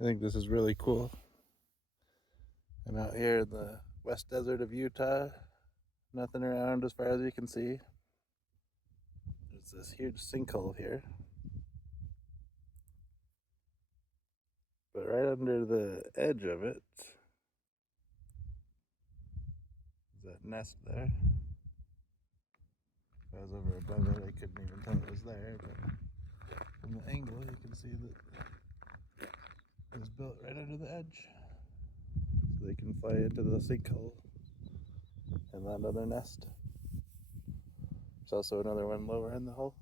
I think this is really cool. I'm out here in the west desert of Utah. Nothing around as far as you can see. There's this huge sinkhole here. But right under the edge of it is that nest there. If I was over above it, I couldn't even tell it was there. But from the angle, you can see that it was built right under the edge. So they can fly into the sinkhole and land on their nest. There's also another one lower in the hole.